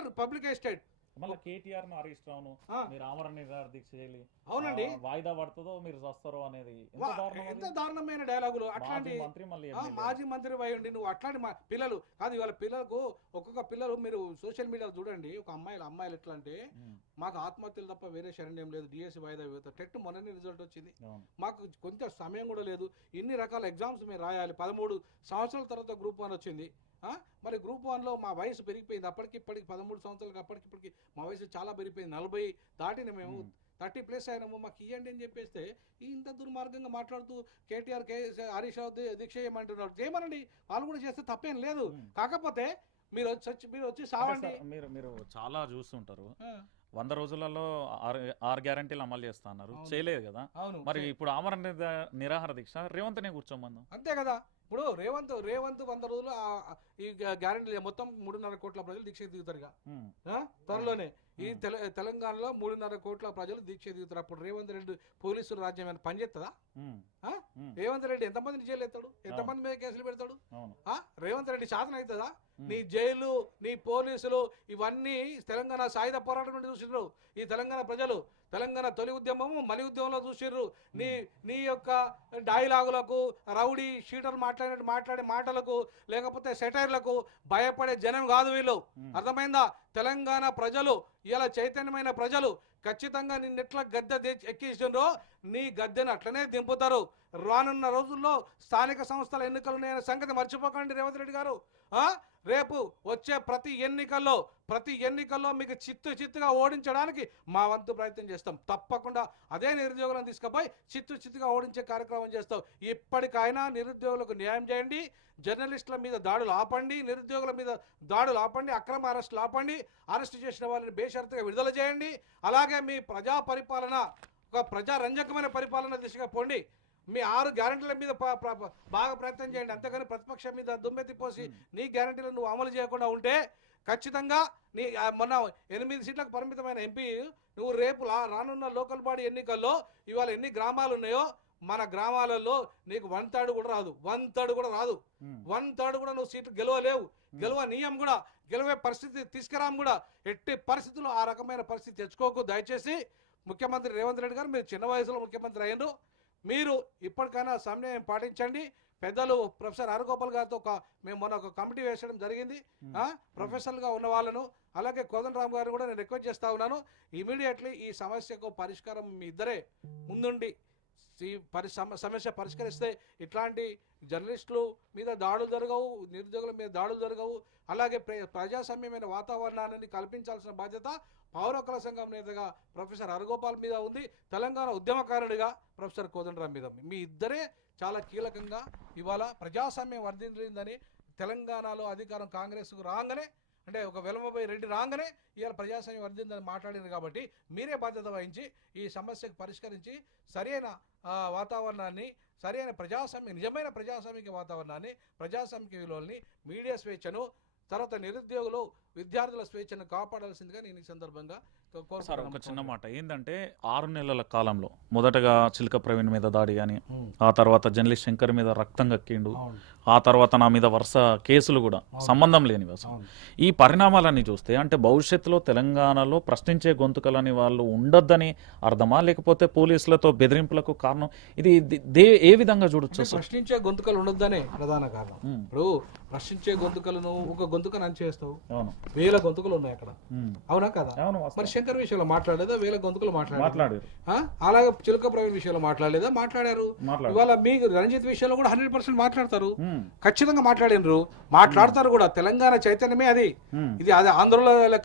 Sir public estate మళ్ళీ కేటీఆర్ హరీష్ రావును. మీరు ఆమరణ దీక్ష చేయాలి. అవునండి. వాయిదా పడుతుందో మీరు వస్తారో అనేది. ఎంత? దారుణమైన డైలాగులు మాజీ అట్లాంటి మంత్రి మళ్ళీ. మాజీ మంత్రి అయ్యండి నువ్వు అట్లాంటి పిల్లలు కాదు ఇవాళ పిల్లలకు ఒక్కొక్క పిల్లలు మీరు సోషల్ మీడియాలో చూడండి ఒక అమ్మాయిలు అమ్మాయిలు ఎట్లా అంటే మాకు ఆత్మహత్యలు తప్ప వేరే శరణ్యం లేదు డిఎస్సి వాయిదా వేత టెట్ మొన్ననే రిజల్ట్ వచ్చింది. మాకు కొంత సమయం కూడా లేదు. ఇన్ని రకాల ఎగ్జామ్స్ మేము రాయాలి. పదమూడు సంవత్సరాల తర్వాత గ్రూప్ వన్ వచ్చింది? మరి గ్రూప్ వన్లో మా వయసు పెరిగిపోయింది. అప్పటికి ఇప్పటికి పదమూడు సంవత్సరాలకు అప్పటికి ఇప్పటికి మా వయసు చాలా పెరిగిపోయింది. నలభై దాటిన మేము. థర్టీ ప్లస్ అయినాము. మాకు ఇవ్వండి అని చెప్పేస్తే ఇంత దుర్మార్గంగా మాట్లాడుతూ కేటీఆర్ కే హరీష్ రావు దీక్ష చేయమంటున్నారు చేయమనండి. వాళ్ళు కూడా చేస్తే తప్పేం లేదు. కాకపోతే మీరు వచ్చి మీరు వచ్చి సావండి. మీరు మీరు చాలా చూస్తుంటారు. వంద రోజులలో ఆరు ఆరు గ్యారంటీలు అమలు చేస్తా అన్నారు. చేయలేదు కదా. అవును. మరి ఇప్పుడు ఆమరణ నిరా- నిరాహార దీక్ష రేవంత్నే కూర్చోమందాం. అంతే కదా. ఇప్పుడు రేవంత్ రేవంత్ వంద రోజులు ఈ గ్యారంటీ మొత్తం మూడున్నర కోట్ల ప్రజలు దీక్ష దిగుతారు ఇక. ఉమ్, ఆ? త్వరలోనే. ఈ తెలంగాణలో మూడున్నర కోట్ల ప్రజలు దీక్ష దిగుతారు. అప్పుడు రేవంత్ రెడ్డి పోలీసులు రాజ్యం ఏమైనా పనిచేస్తుందా రేవంత్ రెడ్డి ఎంతమందిని జైలు ఎత్తాడు? ఎంతమంది మీద కేసులు పెడతాడు? రేవంత్ రెడ్డి శాసనం అవుతుందా నీ జైలు నీ పోలీసులు ఇవన్నీ తెలంగాణ సాయుధ పోరాటం నుండి చూసిర్రు ఈ తెలంగాణ ప్రజలు తెలంగాణ తొలి ఉద్యమము మలి ఉద్యమంలో చూసిర్రు. నీ నీ యొక్క డైలాగులకు రౌడీ షీటర్ మాట్లాడే మాట్లాడే మాటలకు లేకపోతే సెటైర్లకు భయపడే జనం కాదు వీళ్ళు. అర్థమైందా? తెలంగాణ ప్రజలు ఇలా చైతన్యమైన ప్రజలు ఖచ్చితంగా నిన్నెట్లా గద్దె ది- ఎక్కించిండ్రో నీ గద్దెను అట్లనే దింపుతారు. రానున్న రోజుల్లో స్థానిక సంస్థల ఎన్నికలు నేను సంగతి మర్చిపోకండి రేవంత్ రెడ్డి గారు. రేపు వచ్చే ప్రతి ఎన్నికల్లో ప్రతి ఎన్నికల్లో మీకు చిత్తు చిత్తుగా ఓడించడానికి మా వంతు ప్రయత్నం చేస్తాం. తప్పకుండా అదే నిరుద్యోగులను తీసుకుపోయి చిత్తు చిత్తుగా ఓడించే కార్యక్రమం చేస్తాం. ఇప్పటికైనా నిరుద్యోగులకు న్యాయం చేయండి జర్నలిస్టుల మీద దాడులు ఆపండి నిరుద్యోగుల మీద దాడులు ఆపండి అక్రమ అరెస్టులు ఆపండి అరెస్ట్ చేసిన వాళ్ళని బేషరతుగా విడుదల చేయండి. అలాగే మీ ప్రజా పరిపాలన ఒక ప్రజారంజకమైన పరిపాలన దిశగా పోండి. మీ ఆరు గ్యారంటీల మీద బాగా ప్రయత్నం చేయండి. అంతేగాని ప్రతిపక్షం మీద దుమ్మెత్తి పోసి నీ గ్యారంటీలను నువ్వు అమలు చేయకుండా ఉంటే ఖచ్చితంగా నీ మొన్న ఎనిమిది సీట్లకు పరిమితమైన ఎంపీ నువ్వు రేపు రానున్న లోకల్ బాడీ ఎన్నికల్లో ఇవాళ ఎన్ని గ్రామాలు ఉన్నాయో మన గ్రామాలలో నీకు వన్ థర్డ్ కూడా రాదు. వన్ థర్డ్ కూడా రాదు. వన్ థర్డ్ కూడా నువ్వు సీట్లు గెలవలేవు. గెలవ నియం కూడా గెలవే పరిస్థితి తీసుకురాం కూడా ఎట్టి పరిస్థితుల్లో ఆ రకమైన పరిస్థితి తెచ్చుకోకు. దయచేసి ముఖ్యమంత్రి రేవంత్ రెడ్డి గారు మీరు చిన్న వయసులో ముఖ్యమంత్రి అయ్యిండ్రు. మీరు ఇప్పటికైనా సమన్వయం పాటించండి. పెద్దలు ప్రొఫెసర్ హరగోపాల్ గారితో ఒక మేము మొన్న ఒక కమిటీ వేసడం జరిగింది. ప్రొఫెషనల్గా ఉన్న వాళ్ళను. అలాగే కోదండరామ్ గారు కూడా నేను రిక్వెస్ట్ చేస్తా ఉన్నాను. ఇమీడియట్లీ ఈ సమస్యకు పరిష్కారం మీ ఇద్దరే. ముందుండి. ఈ పరి సమస్య పరిష్కరిస్తే ఇట్లాంటి జర్నలిస్టులు మీద దాడులు జరగవు నిరుద్యోగుల మీద దాడులు జరగవు అలాగే ప్ర- ప్రజాసమ్యమైన వాతావరణాన్ని కల్పించాల్సిన బాధ్యత పౌరకుల సంఘం నేతగా ప్రొఫెసర్ హరగోపాల్ మీద ఉంది. తెలంగాణ ఉద్యమకారుడిగా ప్రొఫెసర్ కోదండరామ్ మీద మీ ఇద్దరే చాలా కీలకంగా ఇవాళ ప్రజాస్వామ్యం వర్ధిల్లిందని తెలంగాణలో అధికారం కాంగ్రెస్కు రాగానే అంటే ఒక వెలమపై రెడ్డి రాగానే ఇవాళ ప్రజాస్వామ్యం వర్ధిందని మాట్లాడింది కాబట్టి మీరే బాధ్యత వహించి ఈ సమస్యకు పరిష్కరించి సరైన వాతావరణాన్ని సరైన ప్రజాస్వామ్య నిజమైన ప్రజాస్వామిక వాతావరణాన్ని ప్రజాస్వామిక విలువల్ని మీడియా స్వేచ్ఛను తర్వాత నిరుద్యోగులు విద్యార్థుల స్వేచ్ఛను కాపాడాల్సిందిగా నేను ఈ సందర్భంగా సార్ ఒక. చిన్న మాట. ఏంటంటే ఆరు నెలల కాలంలో మొదటగా చిలక ప్రవీణ్ మీద దాడి కానీ ఆ తర్వాత జర్నలిస్ట్ శంకర్ మీద రక్తం కక్కిండు ఆ తర్వాత నా మీద వరుస కేసులు కూడా. సంబంధం లేనివి అసలు. ఈ పరిణామాలన్నీ చూస్తే అంటే భవిష్యత్తులో తెలంగాణలో ప్రశ్నించే గొంతుకలని వాళ్ళు ఉండొద్దని అర్థమా? లేకపోతే పోలీసులతో బెదిరింపులకు కారణం? ఇది ది- ఏ విధంగా చూడొచ్చు ప్రశ్నించే గొంతుకలు ఉండొద్దనే ప్రధాన కారణం. ఇప్పుడు ప్రశ్నించే గొంతుకలను ఒక గొంతుకను అంచేస్తావు అవును. వేల గొంతుకలు ఉన్నాయి అక్కడ. అవునా కదా? మరి. శంకర్ విషయంలో మాట్లాడలేదా? వేల గొంతుకలు మాట్లాడారు. అలాగే చిలక ప్రవీణ్ విషయంలో మాట్లాడలేదా? మాట్లాడారు. ఇవాళ మీకు రంజిత్ విషయంలో కూడా హండ్రెడ్ పర్సెంట్ మాట్లాడతారు. ఖచ్చితంగా మాట్లాడినరు. మాట్లాడతారు కూడా. తెలంగాణ చైతన్యమే అది. ఇది అది ఆంధ్రలో